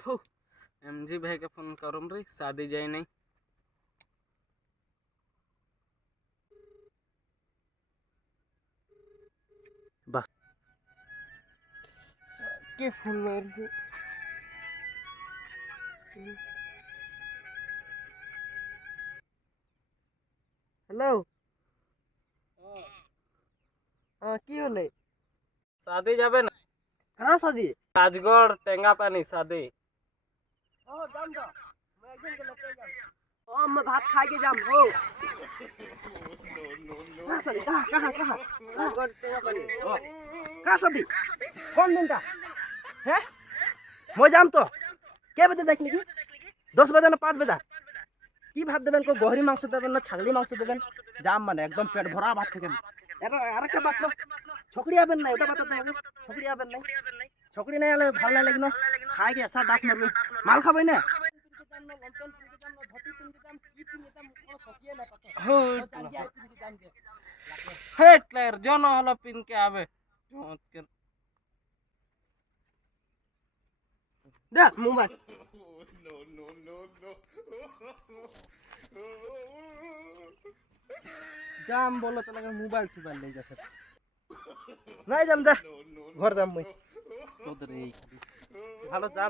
थू एमजी भाई के फोन करूम रे शादी जाए नहीं बस के फोन मार हेलो हाँ की होले शादी जाबे ना कहाँ शादी राजगढ़ टेंगा पानी शादी ओ जाम जा मैं एकदम के लेते जाम ओ मैं भात खा के जाम हो कहाँ शादी कहाँ राजगढ़ तेरा बनी कहाँ शादी कौन दिन का है मैं जाम तो क्या बजे देख लिखी 10 बजे ना 5 बजे কি ভাত দেবেন কো গহরি মাংস দেবেন না ছাগলি মাংস দেবেন জাম মানে একদম পেট ভরা ভাত খেবেন আরেকটা বাত ছকড়ি আবেন না ওটা বাতা হবে ছকড়ি আবেন না ছকড়ি নাই আলে ভালো না লাগিনো খাই গে এসা ডাক মারবে মাল খাবে না হেটলার জন হলো পিন के आवे দে মোবাইল जाम बोलो तो लगा मोबाइल सुबाइल ले जाते নাই যাম দে ঘর যাম মই তোদের এই ভালো যাম